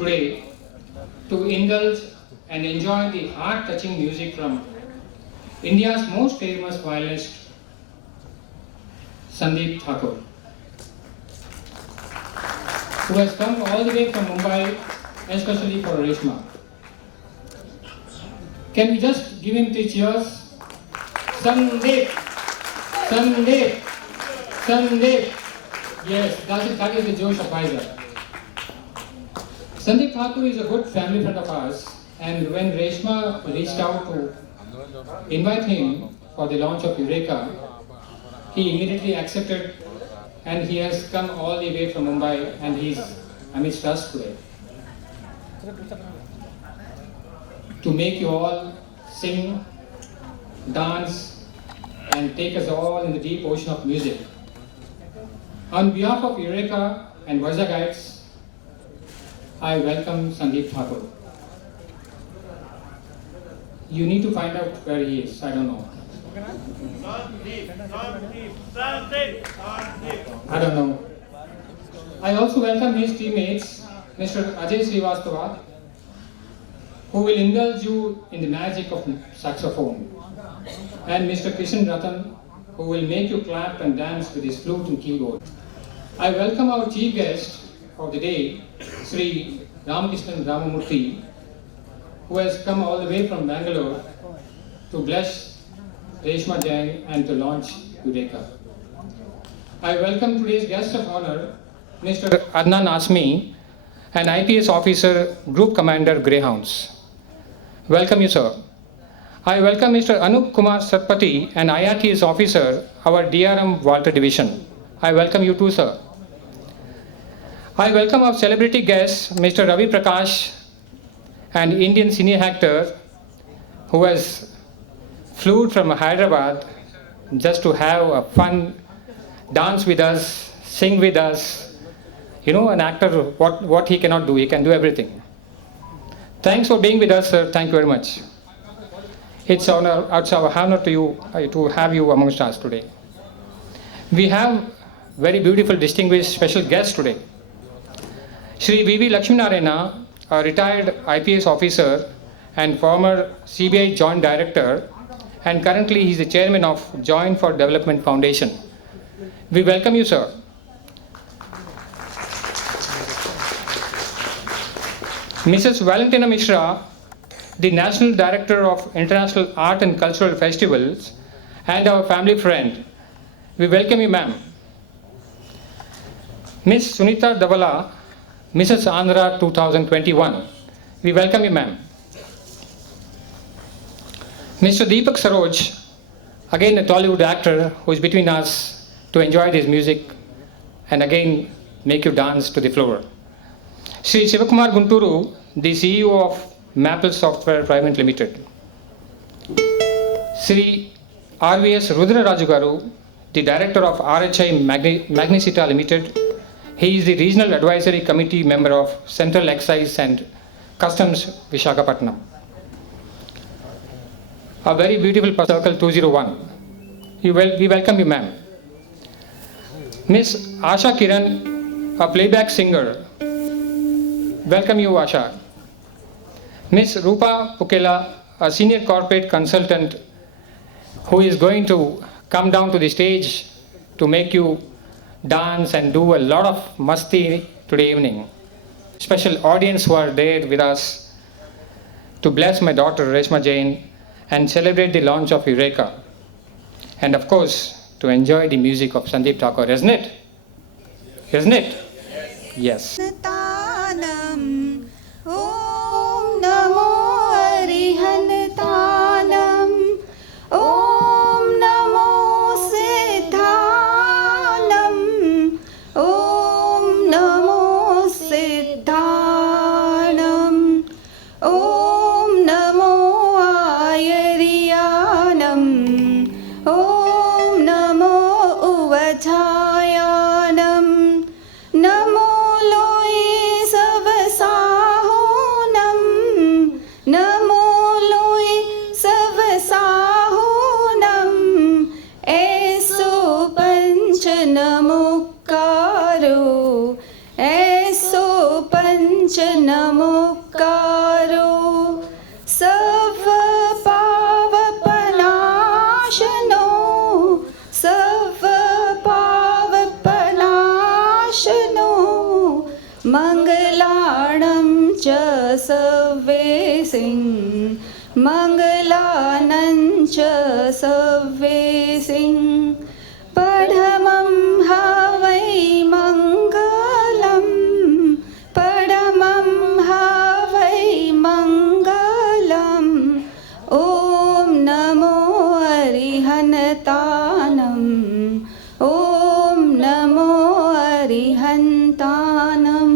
today to indulge and enjoy the heart-touching music from India's most famous violinist, Sandeep Thakur, who has come all the way from Mumbai, especially for Reshma. Can we just give him 3 cheers? Sandeep! Sandeep! Sandeep! Yes, that is the Josh advisor. Sandeep Thakur is a good family friend of ours, and when Reshma reached out to invite him for the launch of Eureka, he immediately accepted, and he has come all the way from Mumbai, and he's amidst us today to make you all sing, dance, and take us all in the deep ocean of music. On behalf of Eureka and Vajra Guides, I welcome Sandeep Thakur. You need to find out where he is, I don't know. I don't know. I also welcome his teammates, Mr. Ajay Srivastava, who will indulge you in the magic of saxophone, and Mr. Kishan Ratan, who will make you clap and dance with his flute and keyboard. I welcome our chief guest of the day, Sri Ramakrishnan Ramamurthy, who has come all the way from Bangalore to bless Reshma Jain and to launch Eureka. I welcome today's guest of honor, Mr. Adnan Asmi, an IPS officer, Group Commander, Greyhounds. Welcome you, sir. I welcome Mr. Anup Kumar Satpathy, an IRTS officer, our DRM Walter Division. I welcome you too, sir. I welcome our celebrity guest, Mr. Ravi Prakash, an Indian senior actor who has flew from Hyderabad just to have a fun dance with us, sing with us. You know, an actor, what he cannot do, he can do everything. Thanks for being with us, sir. Thank you very much. It's our honor to have you amongst us today. We have very beautiful, distinguished special guests today. Shri V.V. Lakshminarayana, a retired IPS officer and former CBI Joint Director, and currently he is the chairman of Joint for Development Foundation. We welcome you, sir. Mrs. Valentina Mishra, the National Director of International Art and Cultural Festivals, and our family friend. We welcome you, ma'am. Ms. Sunita Davala, Mrs. Andhra 2021. We welcome you, ma'am. Mr. Deepak Saroj, again a Tollywood actor who is between us to enjoy this music and again make you dance to the floor. Sri Sivakumar Gunturu, the CEO of Maple Software Private Limited. Sri RVS Rudra Rajugaru, the Director of RHI Magnesita Limited. He is the Regional Advisory Committee member of Central Excise and Customs Visakhapatnam. A very beautiful Circle 201. We welcome you, ma'am. Miss Asha Kiran, a playback singer. Welcome you, Asha. Miss Rupa Pukela, a senior corporate consultant who is going to come down to the stage to make you dance and do a lot of masti today evening. Special audience who are there with us to bless my daughter Reshma Jain and celebrate the launch of Eureka. And of course, to enjoy the music of Sandeep Thakur, isn't it? Isn't it? Yes. Om Namo Arihantanam. Om Namo Siddhanam. Om Namo Siddhanam. Om Namo Ayariyanam. Om Namo Uvachayanam. Namo Lo Singh मङ्गलानं च सव्ये सिंह परमं हवै मङ्गलं परमं हवै मङ्गलम् ॐ नमो अरिहन्तानं ॐ नमो अरिहन्तानं.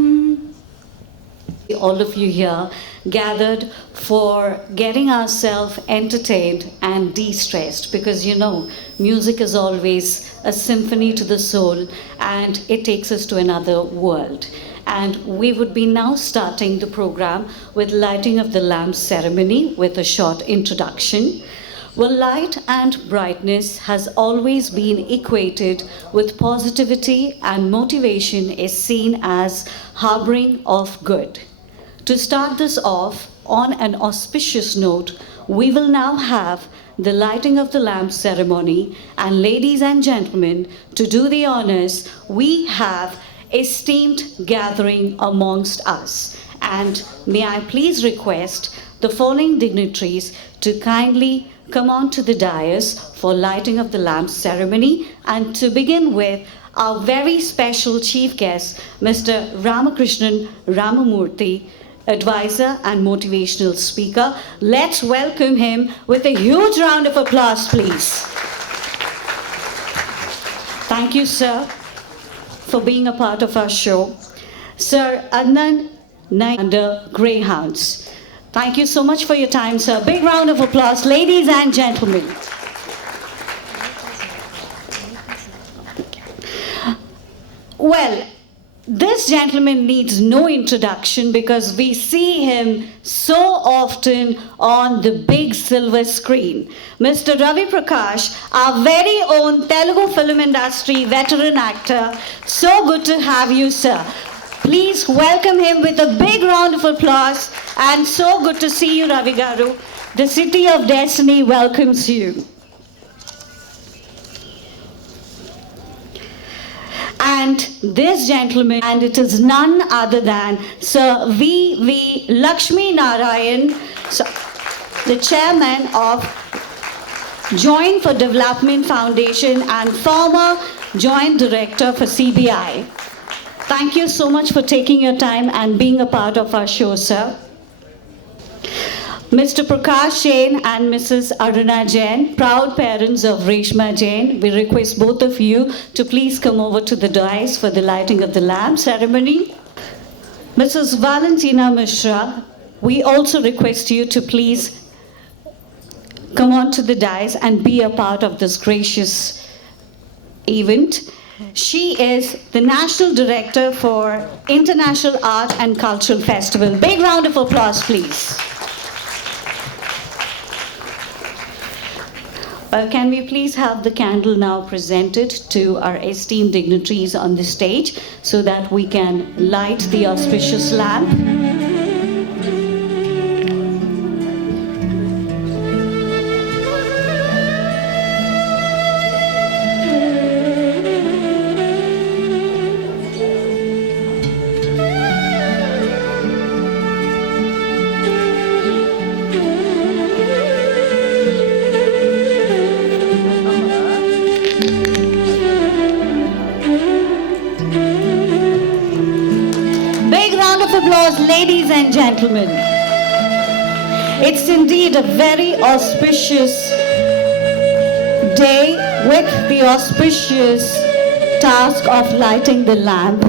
All of you here gathered for getting ourselves entertained and de-stressed, because you know music is always a symphony to the soul and it takes us to another world. And we would be now starting the program with lighting of the lamp ceremony with a short introduction. Well, light and brightness has always been equated with positivity, and motivation is seen as harboring of good. To start this off on an auspicious note, we will now have the lighting of the lamp ceremony, and ladies and gentlemen, to do the honors, we have esteemed gathering amongst us. And may I please request the following dignitaries to kindly come on to the dais for lighting of the lamp ceremony, and to begin with our very special chief guest, Mr. Ramakrishnan Ramamurthy, advisor and motivational speaker. Let's welcome him with a huge round of applause, please. Thank you, sir, for being a part of our show. Sir Adnan Naik under Greyhounds. Thank you so much for your time, sir. Big round of applause, ladies and gentlemen. Well, this gentleman needs no introduction because we see him so often on the big silver screen. Mr. Ravi Prakash, our very own Telugu film industry veteran actor. So good to have you, sir. Please welcome him with a big round of applause. And so good to see you, Ravi Garu. The City of Destiny welcomes you. And this gentleman, and it is none other than Sir V. Lakshmi Narayan, the chairman of Joint for Development Foundation and former joint director for CBI. Thank you so much for taking your time and being a part of our show, sir. Mr. Prakash Jain and Mrs. Aruna Jain, proud parents of Reshma Jain, we request both of you to please come over to the dais for the lighting of the lamp ceremony. Mrs. Valentina Mishra, we also request you to please come on to the dais and be a part of this gracious event. She is the National Director for International Art and Cultural Festival. Big round of applause, please. Can we please have the candle now presented to our esteemed dignitaries on the stage so that we can light the auspicious lamp? Applause, ladies and gentlemen. It's indeed a very auspicious day with the auspicious task of lighting the lamp.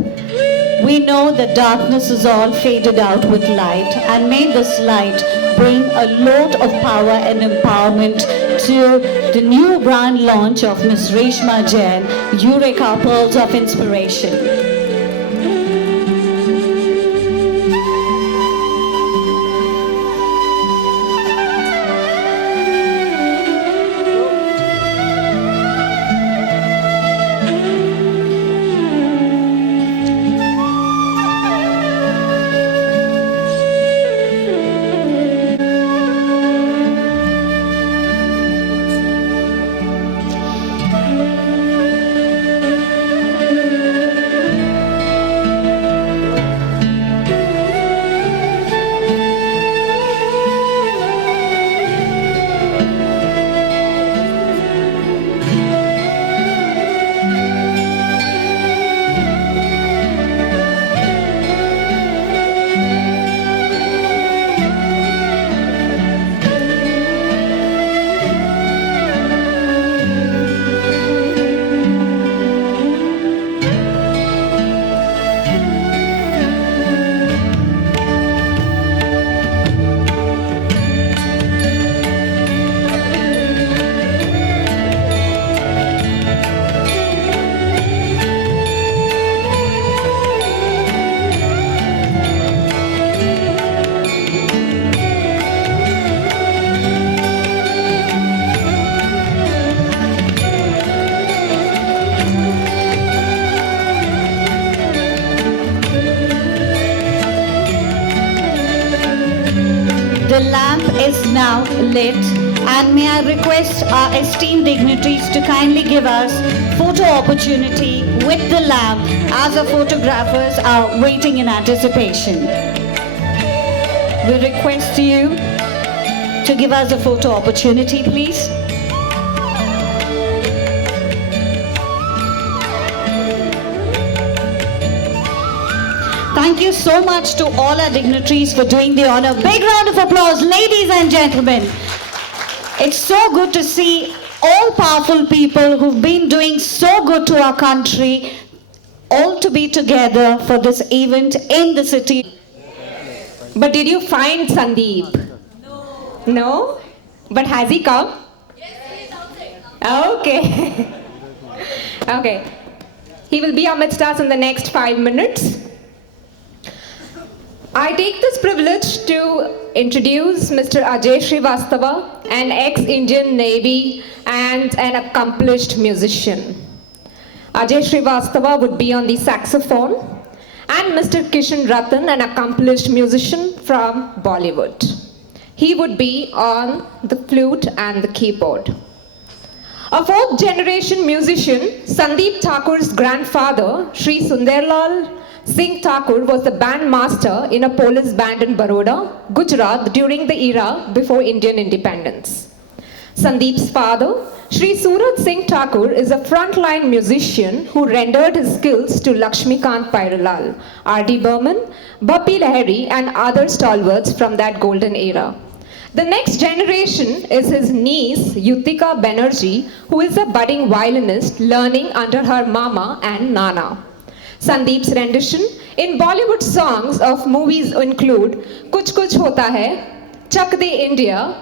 We know that darkness is all faded out with light, and may this light bring a load of power and empowerment to the new brand launch of Ms. Reshma Jain, Eureka Pearls of Inspiration. is now lit, and may I request our esteemed dignitaries to kindly give us photo opportunity with the lamp as our photographers are waiting in anticipation. We request you to give us a photo opportunity, please. Thank you so much to all our dignitaries for doing the honor. Big round of applause, ladies and gentlemen. It's so good to see all powerful people who've been doing so good to our country, all to be together for this event in the city. But did you find Sandeep? No. No? But has he come? Yes, okay. Okay. He will be amidst us in the next 5 minutes. I take this privilege to introduce Mr. Ajay Srivastava, an ex-Indian Navy and an accomplished musician. Ajay Srivastava would be on the saxophone, and Mr. Kishan Ratan, an accomplished musician from Bollywood. He would be on the flute and the keyboard. A fourth generation musician, Sandeep Thakur's grandfather, Sri Sunderlal Singh Thakur, was the band master in a police band in Baroda, Gujarat during the era before Indian independence. Sandeep's father, Sri Surat Singh Thakur, is a frontline musician who rendered his skills to Lakshmikant Pairalal, R.D. Burman, Bappi Lahiri and other stalwarts from that golden era. The next generation is his niece, Yutika Banerjee, who is a budding violinist learning under her mama and nana. Sandeep's rendition in Bollywood songs of movies include Kuch Kuch Hota Hai, Chak De India,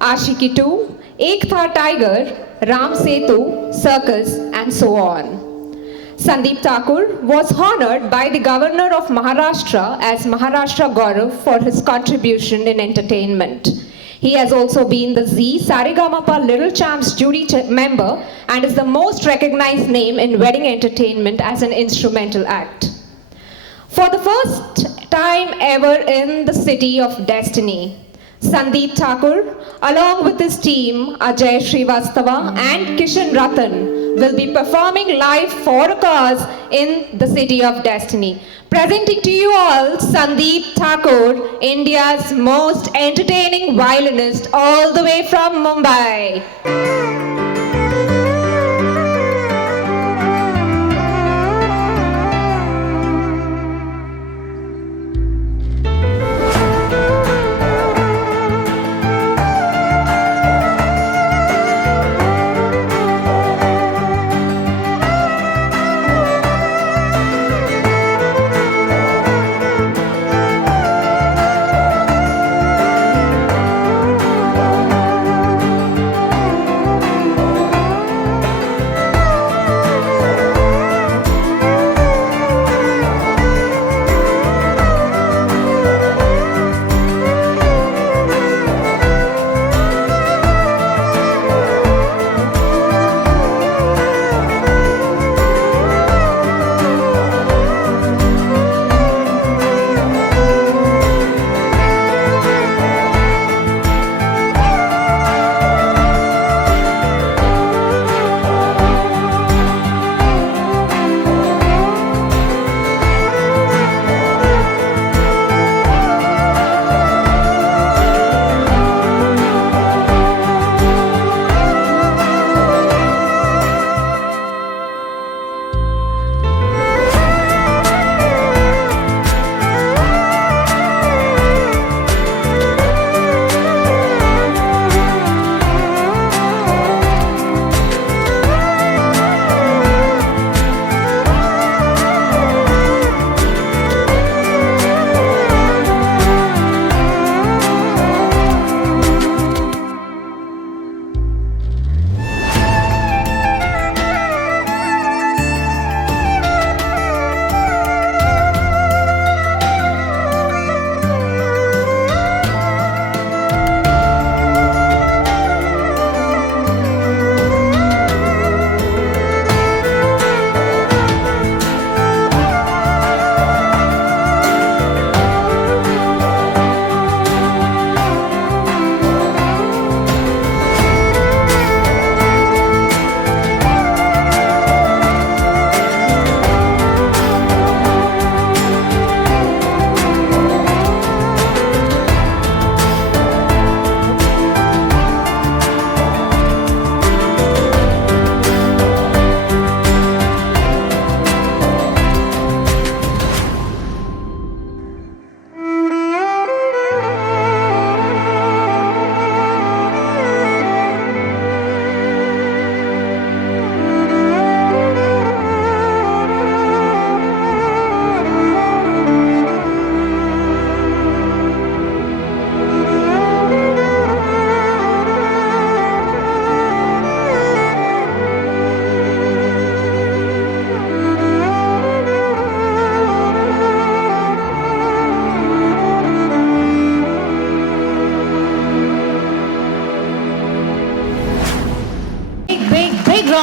Ashiki 2, Ek Tha Tiger, Ram Setu, Circus, and so on. Sandeep Thakur was honored by the Governor of Maharashtra as Maharashtra Gaurav for his contribution in entertainment. He has also been the Zee Saregamapa Little Champs jury member and is the most recognized name in wedding entertainment as an instrumental act. For the first time ever in the City of Destiny, Sandeep Thakur, along with his team Ajay Srivastava and Kishan Ratan, will be performing live for a cause in the City of Destiny. Presenting to you all Sandeep Thakur, India's most entertaining violinist, all the way from Mumbai.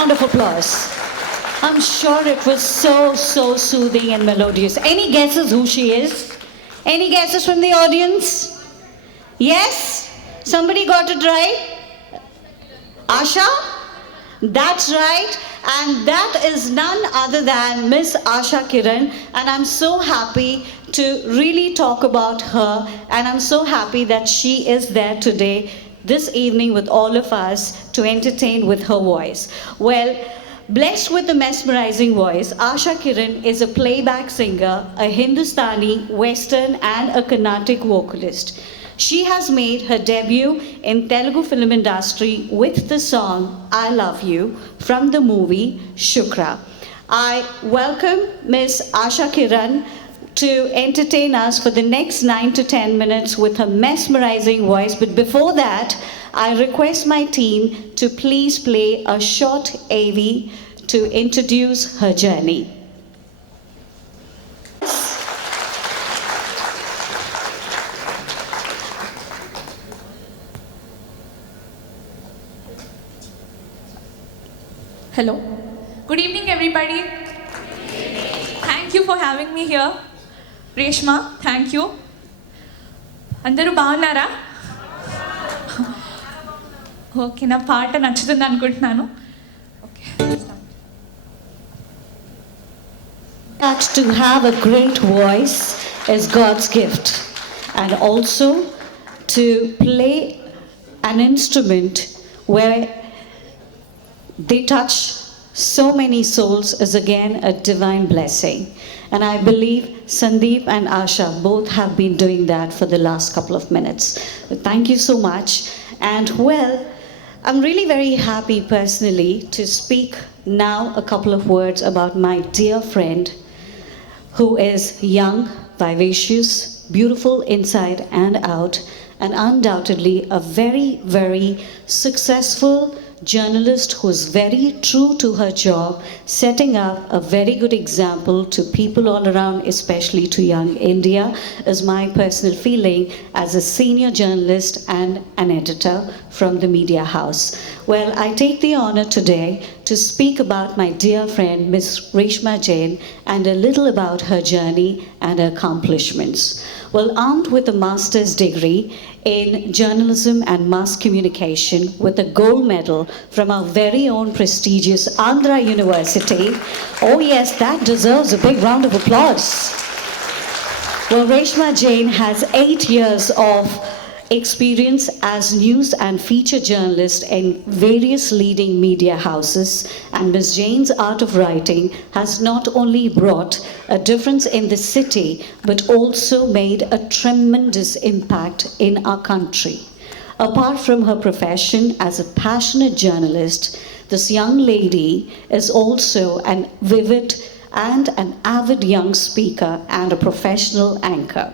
round of applause. I'm sure it was so soothing and melodious. Any guesses who she is? Any guesses from the audience? Yes? Somebody got it right? Asha? That's right. And that is none other than Miss Asha Kiran. And I'm so happy to really talk about her. And I'm so happy that she is there today, this evening with all of us to entertain with her voice. Well, blessed with a mesmerizing voice, Asha Kiran is a playback singer, a Hindustani, Western and a Carnatic vocalist. She has made her debut in Telugu film industry with the song I Love You from the movie Shukra. I welcome Miss Asha Kiran to entertain us for the next 9 to 10 minutes with her mesmerizing voice. But before that, I request my team to please play a short AV to introduce her journey. Hello. Good evening, everybody. Thank you for having me here. Reshma, thank you. Andaru bagunnara? Okay, na paata nachutundi anukuntunnanu. Okay. That to have a great voice is God's gift, and also to play an instrument where they touch so many souls is again a divine blessing. And I believe Sandeep and Asha both have been doing that for the last couple of minutes. Thank you so much. And well, I'm really very happy personally to speak now a couple of words about my dear friend who is young, vivacious, beautiful inside and out, and undoubtedly a very, very successful journalist who's very true to her job, setting up a very good example to people all around, especially to young India, is my personal feeling as a senior journalist and an editor from the media house. Well, I take the honor today to speak about my dear friend, Miss Reshma Jain, and a little about her journey and accomplishments. Well, armed with a master's degree in journalism and mass communication with a gold medal from our very own prestigious Andhra University. Oh yes, that deserves a big round of applause. Well, Reshma Jain has 8 years of experience as news and feature journalist in various leading media houses, and Ms. Jain's art of writing has not only brought a difference in the city but also made a tremendous impact in our country. Apart from her profession as a passionate journalist, this young lady is also an vivid and an avid young speaker and a professional anchor.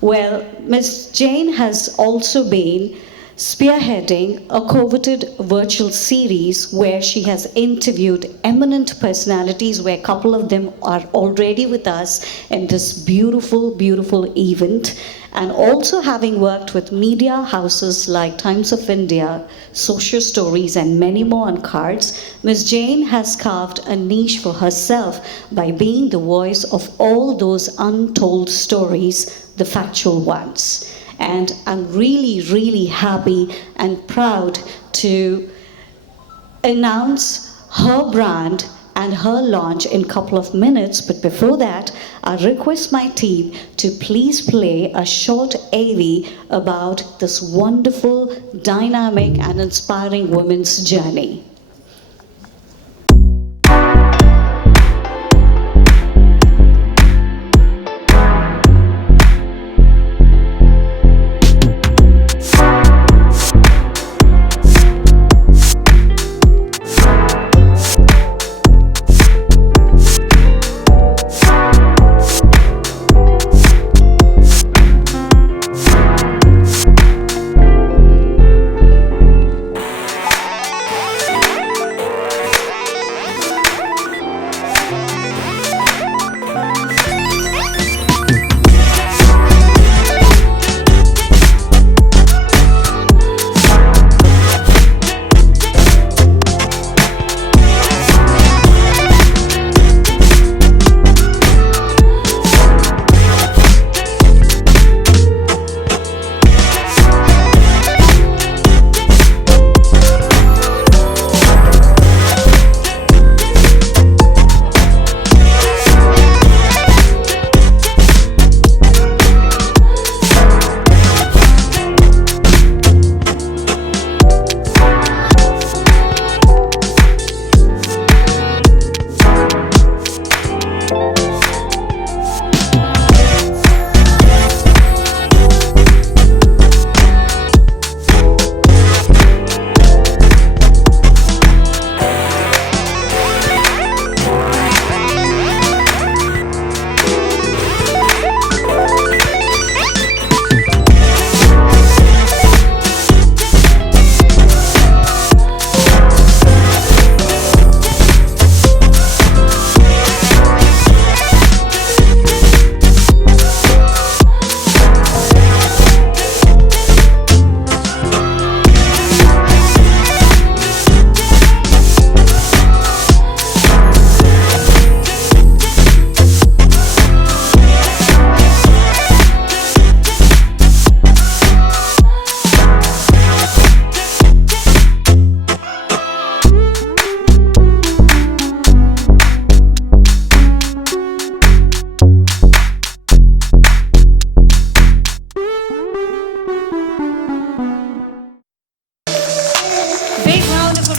Well, Ms. Jain has also been spearheading a coveted virtual series where she has interviewed eminent personalities, where a couple of them are already with us in this beautiful, beautiful event. And also having worked with media houses like Times of India, Social Stories, and many more on Cards, Ms. Jain has carved a niche for herself by being the voice of all those untold stories, the factual ones. And I'm really, really happy and proud to announce her brand and her launch in a couple of minutes. But before that, I request my team to please play a short AV about this wonderful, dynamic, and inspiring women's journey.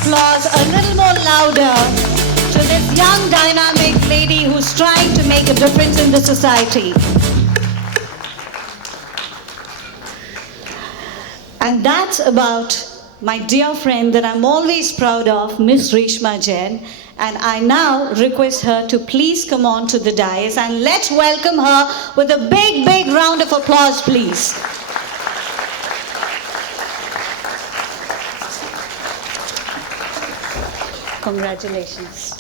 applause a little more louder to this young dynamic lady who's trying to make a difference in the society. And that's about my dear friend that I'm always proud of, Miss Reshma Jain. And I now request her to please come on to the dais and let's welcome her with a big, big round of applause, please. Congratulations.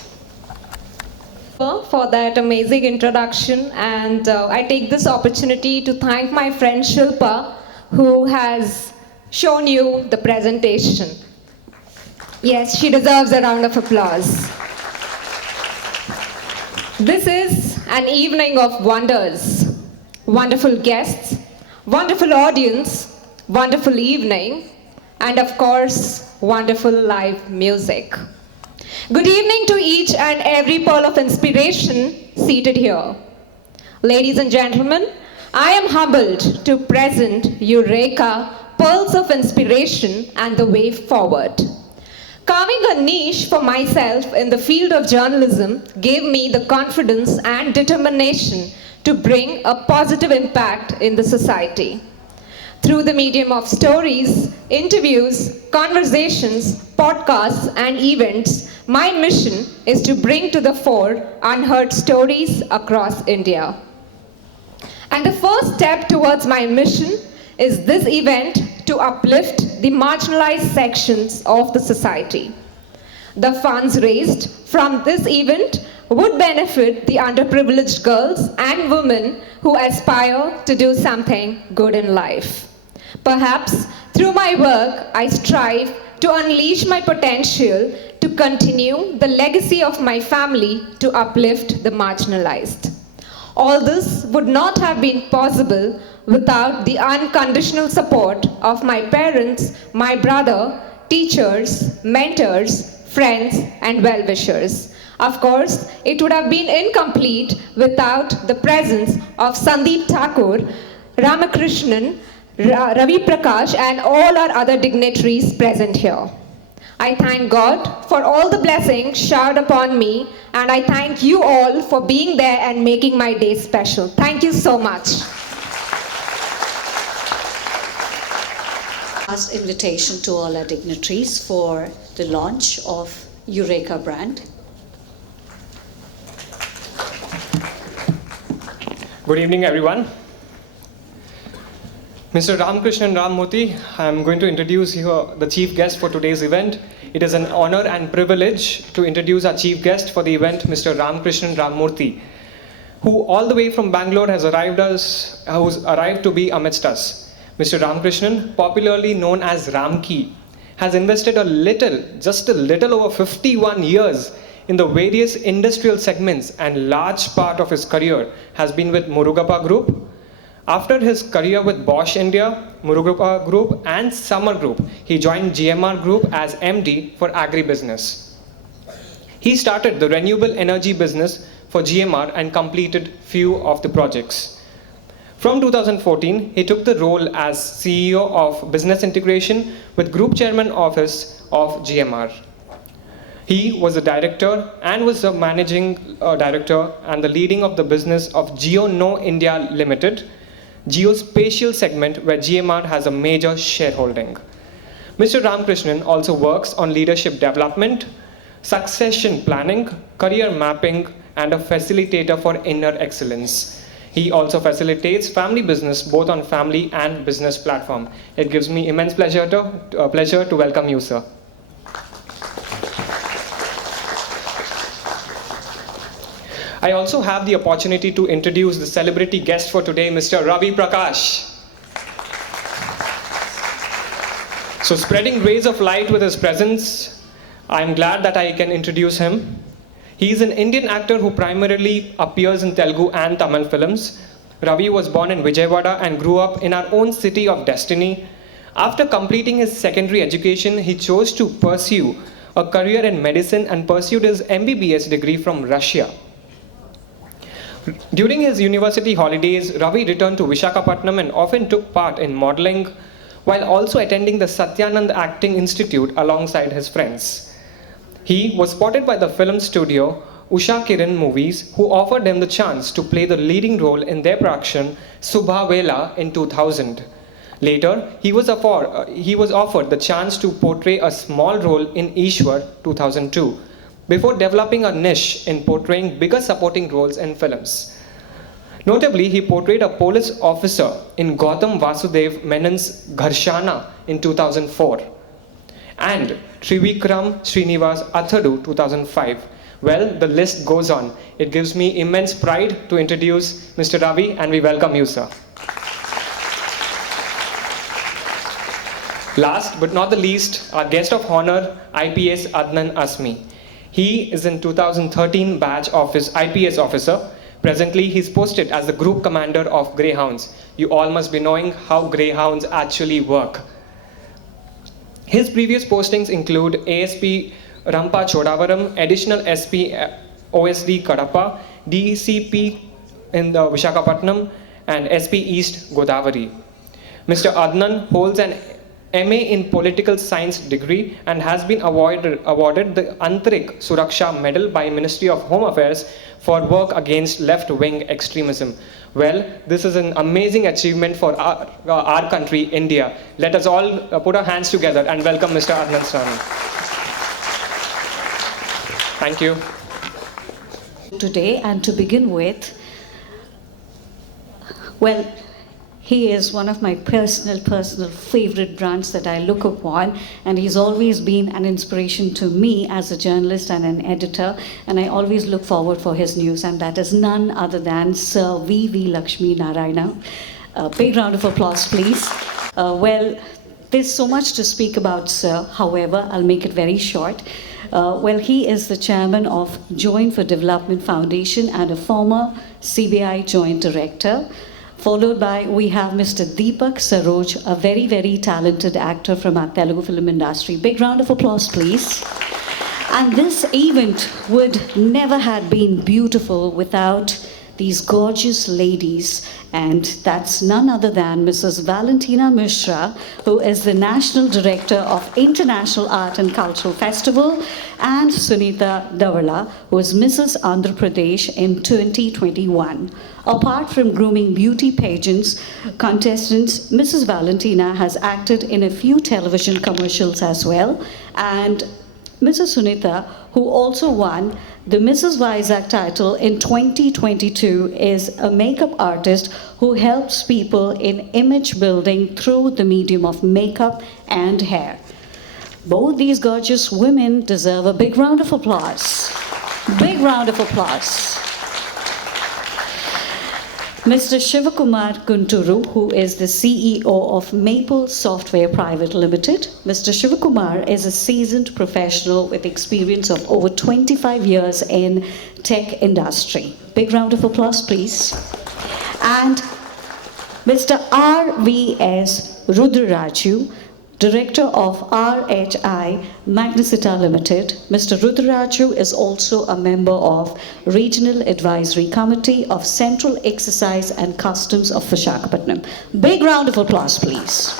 For that amazing introduction, and I take this opportunity to thank my friend Shilpa, who has shown you the presentation. Yes, she deserves a round of applause. This is an evening of wonders, wonderful guests, wonderful audience, wonderful evening, and of course, wonderful live music. Good evening to each and every pearl of inspiration seated here. Ladies and gentlemen, I am humbled to present Eureka, Pearls of Inspiration and the Way Forward. Carving a niche for myself in the field of journalism gave me the confidence and determination to bring a positive impact in the society. Through the medium of stories, interviews, conversations, podcasts, and events, my mission is to bring to the fore unheard stories across India. And the first step towards my mission is this event to uplift the marginalized sections of the society. The funds raised from this event would benefit the underprivileged girls and women who aspire to do something good in life. Perhaps through my work, I strive to unleash my potential to continue the legacy of my family to uplift the marginalized. All this would not have been possible without the unconditional support of my parents, my brother, teachers, mentors, friends, and well-wishers. Of course, it would have been incomplete without the presence of Sandeep Thakur, Ramakrishnan, Ravi Prakash, and all our other dignitaries present here. I thank God for all the blessings showered upon me, and I thank you all for being there and making my day special. Thank you so much. Last invitation to all our dignitaries for the launch of Eureka brand. Good evening, everyone. Mr. Ramakrishnan Rammurthy, I am going to introduce you the chief guest for today's event. It is an honor and privilege to introduce our chief guest for the event, Mr. Ramakrishnan Rammurthy, who all the way from Bangalore has arrived to be amidst us. Mr. Ramakrishnan, popularly known as Ramki, has invested just a little over 51 years in the various industrial segments, and large part of his career has been with Murugappa Group. After his career with Bosch India, Murugappa Group and Summer Group, he joined GMR Group as MD for agribusiness. He started the renewable energy business for GMR and completed few of the projects. From 2014, he took the role as CEO of Business Integration with Group Chairman Office of GMR. He was the director and was the managing director and the leading of the business of GeoNo India Limited, geospatial segment where GMR has a major shareholding. Mr. Ramakrishnan also works on leadership development, succession planning, career mapping, and a facilitator for inner excellence. He also facilitates family business both on family and business platform. It gives me immense pleasure to welcome you, sir. I also have the opportunity to introduce the celebrity guest for today, Mr. Ravi Prakash. So spreading rays of light with his presence, I'm glad that I can introduce him. He is an Indian actor who primarily appears in Telugu and Tamil films. Ravi was born in Vijayawada and grew up in our own city of destiny. After completing his secondary education, he chose to pursue a career in medicine and pursued his MBBS degree from Russia. During his university holidays, Ravi returned to Visakhapatnam and often took part in modeling while also attending the Satyanand Acting Institute alongside his friends. He was spotted by the film studio Usha Kiran Movies, who offered him the chance to play the leading role in their production Subha Vela in 2000. Later, he was offered the chance to portray a small role in Ishwar 2002, before developing a niche in portraying bigger supporting roles in films. Notably, he portrayed a police officer in Gautam Vasudev Menon's Gharshana in 2004 and Trivikram Srinivas Athadu 2005. Well, the list goes on. It gives me immense pride to introduce Mr. Ravi, and we welcome you, sir. Last but not the least, our guest of honor, IPS Adnan Asmi. He is in 2013 batch of his IPS officer. Presently, he's posted as the group commander of Greyhounds. You all must be knowing how Greyhounds actually work. His previous postings include ASP Rampa Chodavaram, Additional SP OSD Kadapa, DCP in the Visakhapatnam, and SP East Godavari. Mr. Adnan holds an MA in Political Science degree and has been awarded the Antrik Suraksha Medal by Ministry of Home Affairs for work against left-wing extremism. Well, this is an amazing achievement for our country, India. Let us all put our hands together and welcome Mr. Adnan Sami. Thank you. Today, and to begin with, well, he is one of my personal favorite brands that I look upon, and he's always been an inspiration to me as a journalist and an editor, and I always look forward for his news, and that is none other than Sir V.V. Lakshmi Narayana. A big round of applause, please. Well, there's so much to speak about, sir. However, I'll make it very short. Well, he is the chairman of Joint for Development Foundation and a former CBI Joint Director. Followed by, we have Mr. Deepak Saroj, a very talented actor from our Telugu film industry. Big round of applause, please. And this event would never have been beautiful without these gorgeous ladies, and that's none other than Mrs. Valentina Mishra, who is the National Director of International Art and Cultural Festival, and Sunita Davala, who is Mrs. Andhra Pradesh in 2021. Apart from grooming beauty pageants contestants, Mrs. Valentina has acted in a few television commercials as well, and Mrs. Sunita, who also won the Mrs. Vizag title in 2022, is a makeup artist who helps people in image building through the medium of makeup and hair. Both these gorgeous women deserve a big round of applause. Big round of applause. Mr. Shivakumar Kunturu, who is the CEO of Maple Software Private Limited. Mr. Shivakumar is a seasoned professional with experience of over 25 years in tech industry. Big round of applause, please. And Mr. R.V.S. Rudraju, Director of RHI Magnesita Limited. Mr. Rudraju is also a member of Regional Advisory Committee of Central Exercise and Customs of Visakhapatnam. Big round of applause, please.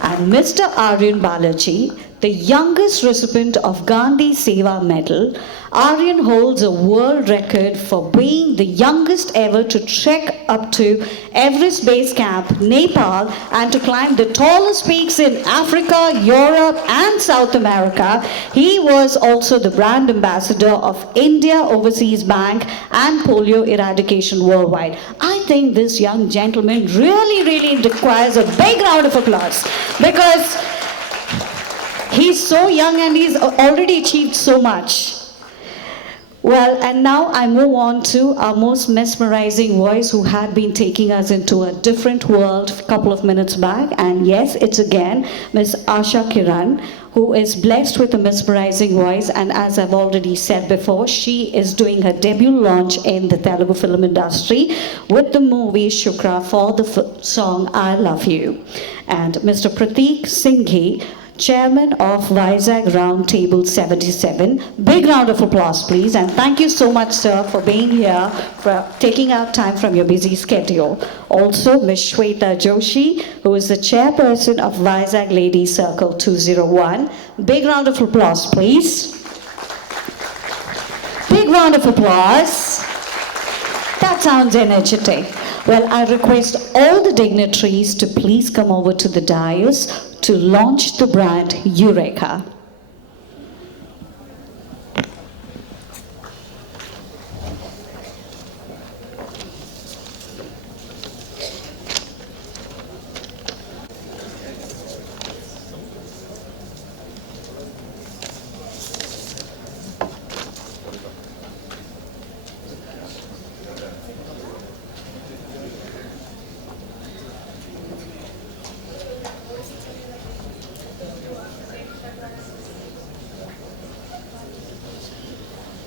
And Mr. Aryan Balaji, the youngest recipient of Gandhi Seva Medal. Aryan holds a world record for being the youngest ever to trek up to Everest Base Camp, Nepal, and to climb the tallest peaks in Africa, Europe, and South America. He was also the brand ambassador of India Overseas Bank and polio eradication worldwide. I think this young gentleman really requires a big round of applause, because he's so young and he's already achieved so much. Well, and now I move on to our most mesmerizing voice, who had been taking us into a different world a couple of minutes back. And yes, it's again Ms. Asha Kiran, who is blessed with a mesmerizing voice. And as I've already said before, she is doing her debut launch in the Telugu film industry with the movie Shukra for the song I Love You. And Mr. Prateek Singhi Chairman of Vizag Round Table 77. Big round of applause, please. And thank you so much, sir, for being here, for taking out time from your busy schedule. Also, Ms. Shweta Joshi, who is the chairperson of Vizag Ladies Circle 201. Big round of applause, please. Big round of applause. That sounds energetic. Well, I request all the dignitaries to please come over to the dais to launch the brand Eureka.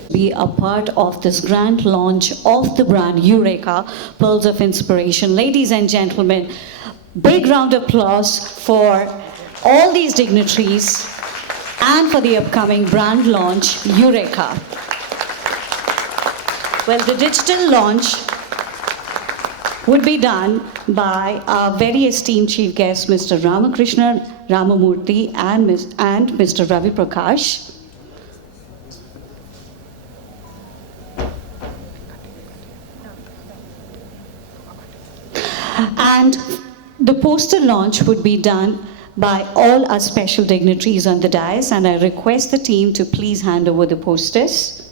Be a part of this grand launch of the brand Eureka, Pearls of Inspiration. Ladies and gentlemen, big round of applause for all these dignitaries and for the upcoming brand launch Eureka. Well, the digital launch would be done by our very esteemed chief guest, Mr. Ramakrishna Ramamurthy and Mr. Ravi Prakash. And the poster launch would be done by all our special dignitaries on the dais, and I request the team to please hand over the posters.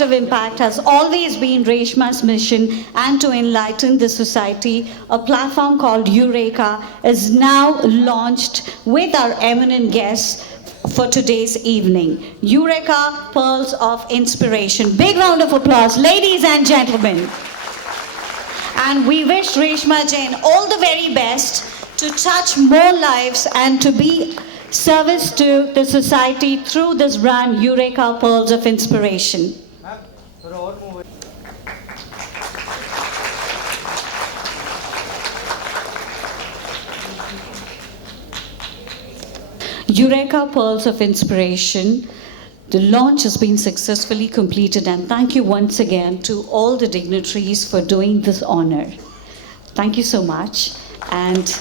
Of impact has always been Reshma's mission, and to enlighten the society, a platform called Eureka is now launched with our eminent guests for today's evening. Eureka, Pearls of Inspiration. Big round of applause, ladies and gentlemen. And we wish Reshma Jain all the very best to touch more lives and to be service to the society through this brand Eureka, Pearls of Inspiration. Eureka, Pearls of Inspiration. The launch has been successfully completed, and thank you once again to all the dignitaries for doing this honor. Thank you so much. And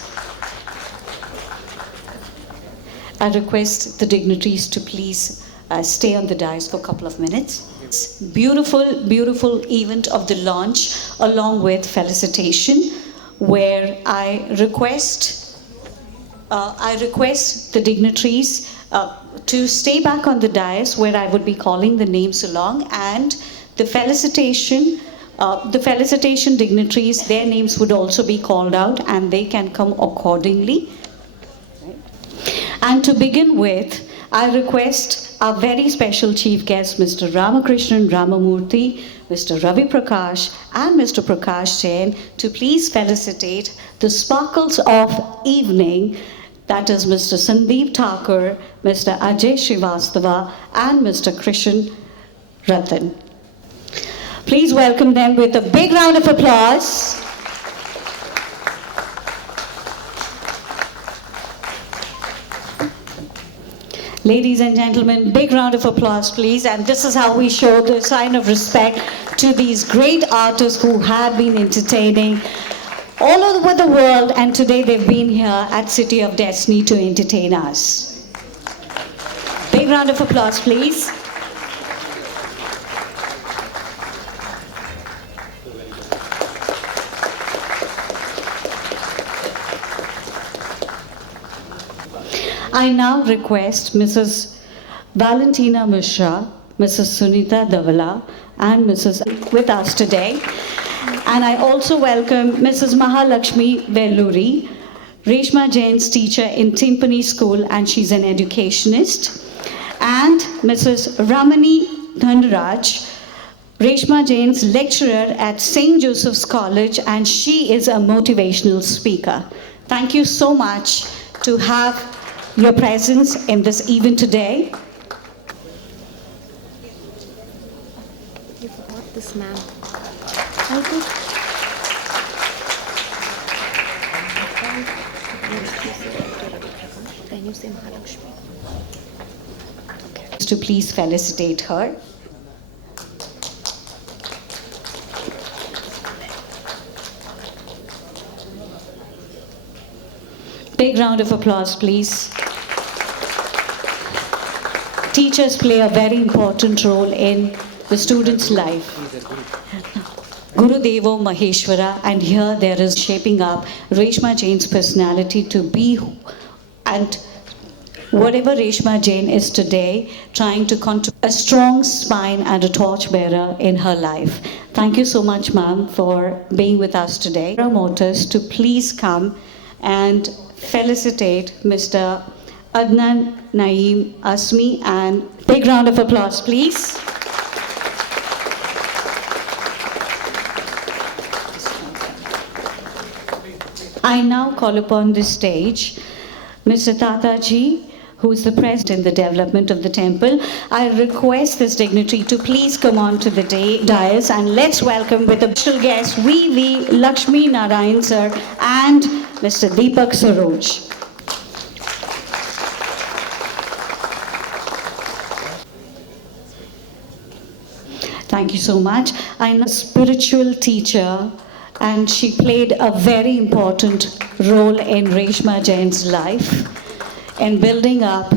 I request the dignitaries to please stay on the dais for a couple of minutes. Beautiful, beautiful event of the launch, along with felicitation, where I request the dignitaries to stay back on the dais, where I would be calling the names along, and the felicitation dignitaries, their names would also be called out, and they can come accordingly. And to begin with, I request our very special chief guest, Mr. Ramakrishnan Ramamurthy, Mr. Ravi Prakash, and Mr. Prakash Jain, to please felicitate the sparkles of evening, that is Mr. Sandeep Thakur, Mr. Ajay Srivastava, and Mr. Krishan Ratan. Please welcome them with a big round of applause. Ladies and gentlemen, big round of applause, please. And this is how we show the sign of respect to these great artists who have been entertaining all over the world, and today they've been here at City of Destiny to entertain us. Big round of applause, please. I now request Mrs. Valentina Mishra, Mrs. Sunita Davala, and Mrs. with us today. And I also welcome Mrs. Mahalakshmi Velluri, Reshma Jain's teacher in Timpani School, and she's an educationist. And Mrs. Ramani Dhanraj, Reshma Jain's lecturer at St. Joseph's College, and she is a motivational speaker. Thank you so much to have your presence in this event today. You forgot this man. Can you say Mahalakshmi? To please felicitate her. Big round of applause, please. Teachers play a very important role in the student's life. Guru Devo Maheshwara, and here there is shaping up Reshma Jain's personality to be and whatever Reshma Jain is today, trying to contribute a strong spine and a torchbearer in her life. Thank you so much, ma'am, for being with us today. Promoters to please come and felicitate Mr. Adnan Naeem Asmi, and big round of applause, please. I now call upon the stage Mr. Tataji, who is the president in the development of the temple. I request this dignitary to please come on to the dais, and let's welcome with a special guest V.V. Lakshmi Narayan sir and Mr. Deepak Saroj. Thank you so much. I'm a spiritual teacher, and she played a very important role in Reshma Jain's life in building up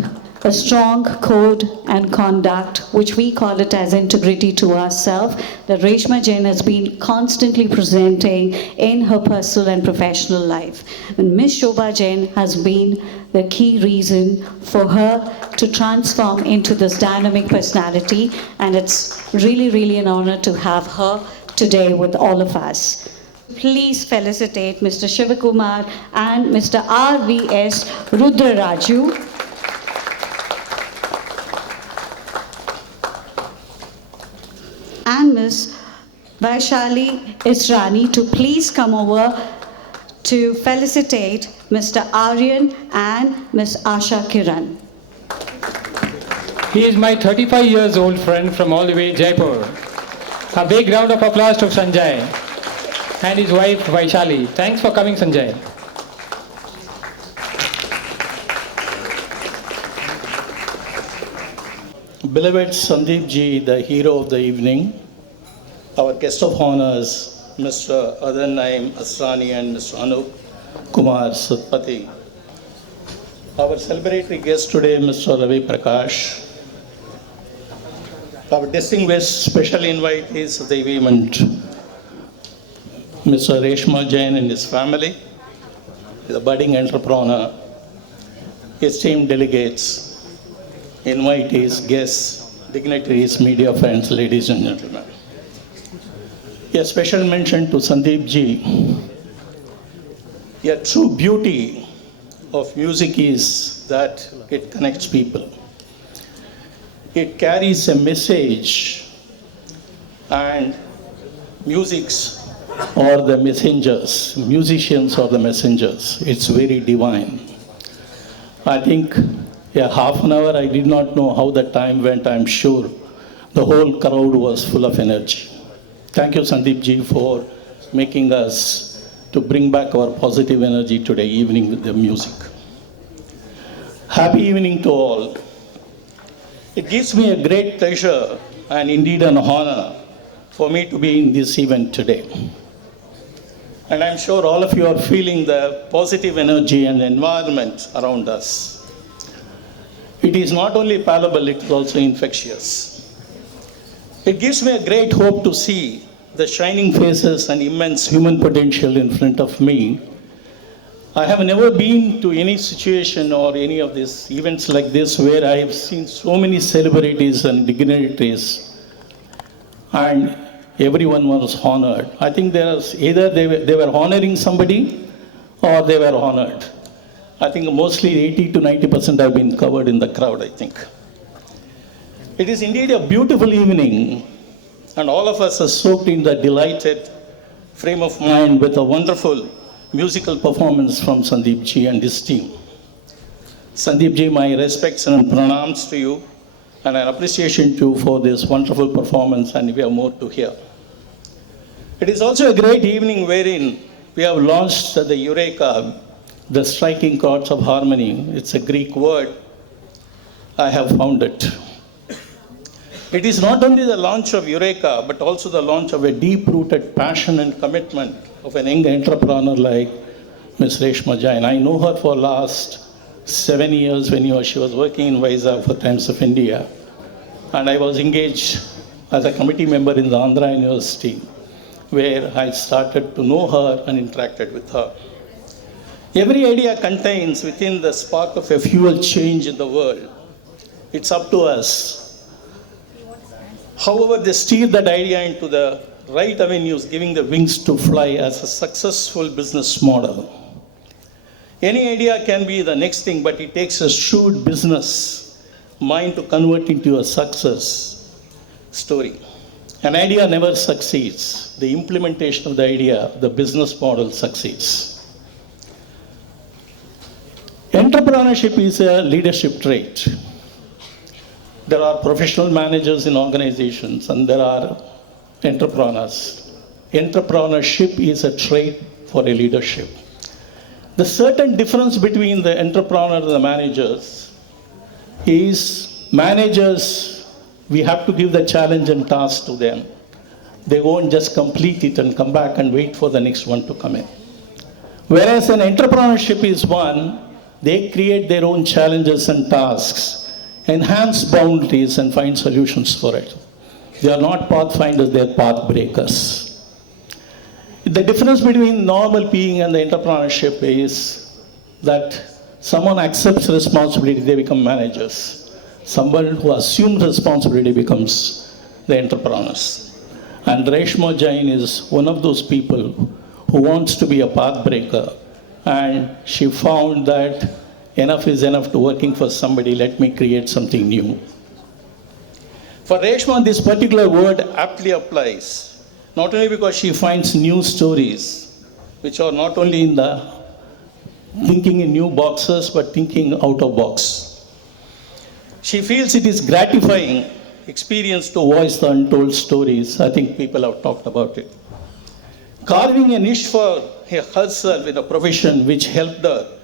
a strong code and conduct, which we call it as integrity to ourselves, that Reshma Jain has been constantly presenting in her personal and professional life. And Miss Shobha Jain has been the key reason for her to transform into this dynamic personality, and it's really, really an honor to have her today with all of us. Please felicitate Mr. Shivakumar and Mr. R.V.S. Rudraraju. And Ms. Vaishali Israni to please come over to felicitate Mr. Aryan and Ms. Asha Kiran. He is my 35 years old friend from all the way Jaipur. A big round of applause to Sanjay and his wife Vaishali. Thanks for coming, Sanjay. Beloved Sandeep ji, the hero of the evening, our guest of honors, Mr. Adnan Naeem Asrani and Mr. Anup Kumar Sutpati, our celebratory guest today, Mr. Ravi Prakash, our distinguished special invitees of the event, Mr. Reshma Jain and his family, the budding entrepreneur, esteemed delegates, invitees, guests, dignitaries, media friends, ladies and gentlemen. A special mention to Sandeep ji. A true beauty of music is that it connects people. It carries a message, and musics are the messengers, musicians are the messengers. It's very divine. I think half an hour, I did not know how the time went. I'm sure the whole crowd was full of energy. Thank you, Sandeep ji, for making us to bring back our positive energy today evening with the music. Happy evening to all. It gives me a great pleasure and indeed an honor for me to be in this event today. And I'm sure all of you are feeling the positive energy and environment around us. It is not only palpable, it is also infectious. It gives me a great hope to see the shining faces and immense human potential in front of me, I have never been to any situation or any of these events like this where I have seen so many celebrities and dignitaries and everyone was honored. I think there was either they were honoring somebody or they were honored. I think mostly 80 to 90% have been covered in the crowd, I think. It is indeed a beautiful evening, and all of us are soaked in the delighted frame of mind with a wonderful musical performance from Sandeep ji and his team. Sandeep ji, my respects and pranams to you, and an appreciation to you for this wonderful performance, and we have more to hear. It is also a great evening wherein we have launched the Eureka, the striking chords of harmony. It's a Greek word. I have found it. It is not only the launch of Eureka, but also the launch of a deep-rooted passion and commitment of an young entrepreneur like Ms. Reshma Jain. I know her for last 7 years when she was working in Vizag for Times of India. And I was engaged as a committee member in the Andhra University, where I started to know her and interacted with her. Every idea contains within the spark of a fuel change in the world. It's up to us. However, they steer that idea into the right avenues, giving the wings to fly as a successful business model. Any idea can be the next thing, but it takes a shrewd business mind to convert into a success story. An idea never succeeds. The implementation of the idea, the business model succeeds. Entrepreneurship is a leadership trait. There are professional managers in organizations and there are entrepreneurs. Entrepreneurship is a trait for a leadership. The certain difference between the entrepreneur and the managers is managers, we have to give the challenge and task to them. They won't just complete it and come back and wait for the next one to come in. Whereas an entrepreneurship is one, they create their own challenges and tasks, enhance boundaries and find solutions for it. They are not pathfinders, they are path breakers. The difference between normal being and the entrepreneurship is that someone accepts responsibility, they become managers. Someone who assumes responsibility becomes the entrepreneurs. And Reshma Jain is one of those people who wants to be a path breaker. And she found that enough is enough to working for somebody, let me create something new. For Reshma, this particular word aptly applies, not only because she finds new stories, which are not only in the thinking in new boxes, but thinking out of box. She feels it is gratifying experience to voice the untold stories. I think people have talked about it. Carving a niche for herself in a profession which helped her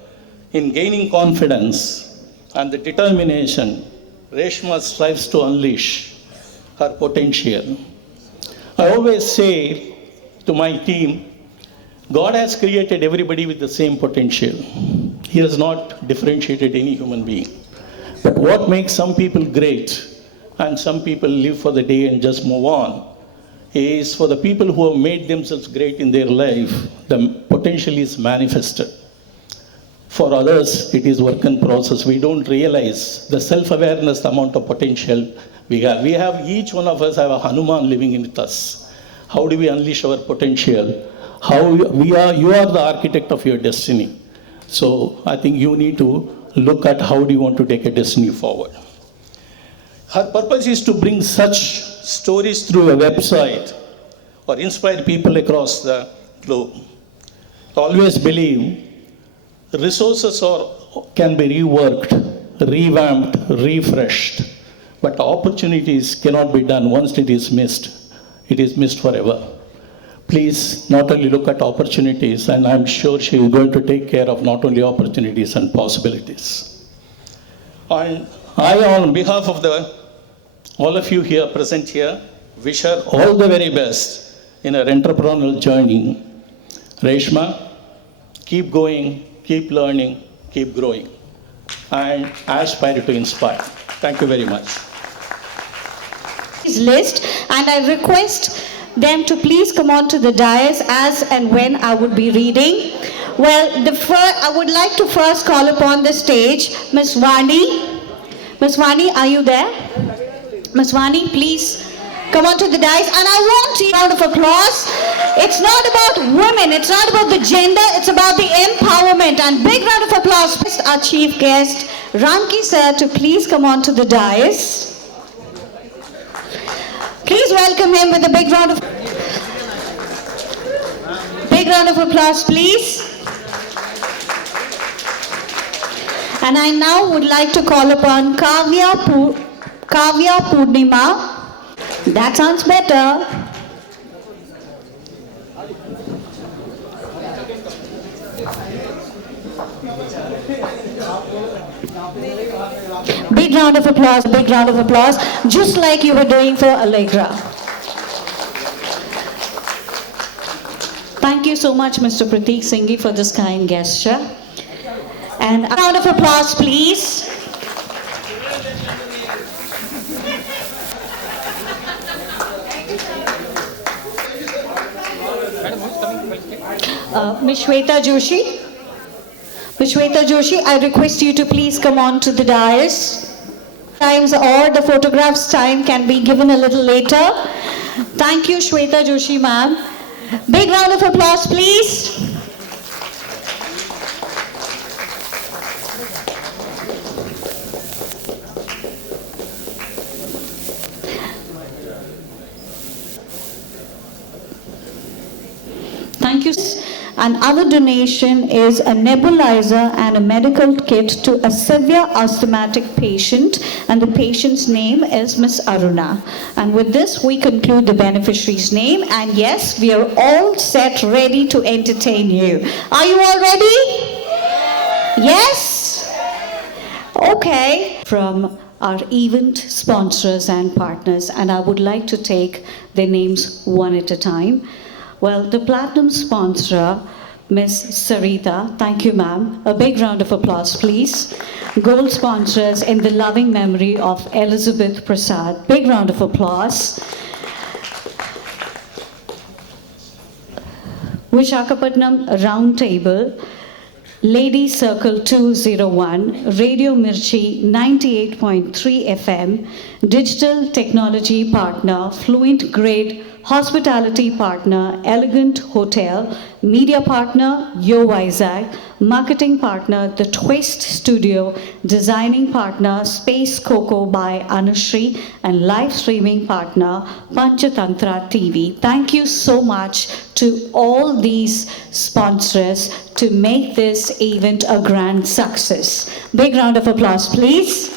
in gaining confidence and the determination, Reshma strives to unleash her potential. I always say to my team, God has created everybody with the same potential. He has not differentiated any human being. But what makes some people great and some people live for the day and just move on is for the people who have made themselves great in their life, the potential is manifested. For others, it is work in process. We don't realize the self-awareness, the amount of potential we have. We have, each one of us have a Hanuman living with us. How do we unleash our potential? You are the architect of your destiny. So I think you need to look at how do you want to take a destiny forward. Her purpose is to bring such stories through a website or inspire people across the globe. I always believe resources can be reworked, revamped, refreshed, but opportunities cannot be done once it is missed. It is missed forever. Please not only look at opportunities, and I'm sure she is going to take care of not only opportunities and possibilities. And I, on behalf of all of you here present here, wish her all the very best in her entrepreneurial journey. Reshma, keep going, keep learning, keep growing, and aspire to inspire. Thank you very much. List, and I request them to please come on to the dais as and when I would be reading. Well, I would like to first call upon the stage Miss Vani. Miss Vani, are you there? Miss Vani, please come on to the dais. And I want a round of applause. It's not about women, it's not about the gender, it's about the empowerment. And big round of applause for our chief guest, Ramki sir, to please come on to the dais. Please welcome him with a big round of applause, please. And I now would like to call upon Kavya Purnima. That sounds better. Big round of applause, just like you were doing for Allegra. Thank you so much, Mr. Prateek Singhi, for this kind gesture. And a round of applause, please. Ms. Shweta Joshi. Ms. Shweta Joshi, I request you to please come on to the dais. Times or the photographs time can be given a little later. Thank you, Shweta Joshi ma'am. Big round of applause, please. Thank you. And our donation is a nebulizer and a medical kit to a severe asthmatic patient, and the patient's name is Miss Aruna. And with this, we conclude the beneficiary's name, and yes, we are all set, ready to entertain you. Are you all ready? Yes? Okay. From our event sponsors and partners, and I would like to take their names one at a time. Well, the platinum sponsor, Miss Sarita, thank you ma'am. A big round of applause, please. Gold sponsors in the loving memory of Elizabeth Prasad. Big round of applause. Vishakhapatnam Round Table, Lady Circle 201, Radio Mirchi 98.3 FM, Digital Technology Partner, Fluent Grade Hospitality Partner, Elegant Hotel, Media Partner, Yo Vizag, Marketing Partner, The Twist Studio, Designing Partner, Space Coco by Anushri, and Live Streaming Partner, Panchatantra TV. Thank you so much to all these sponsors to make this event a grand success. Big round of applause, please.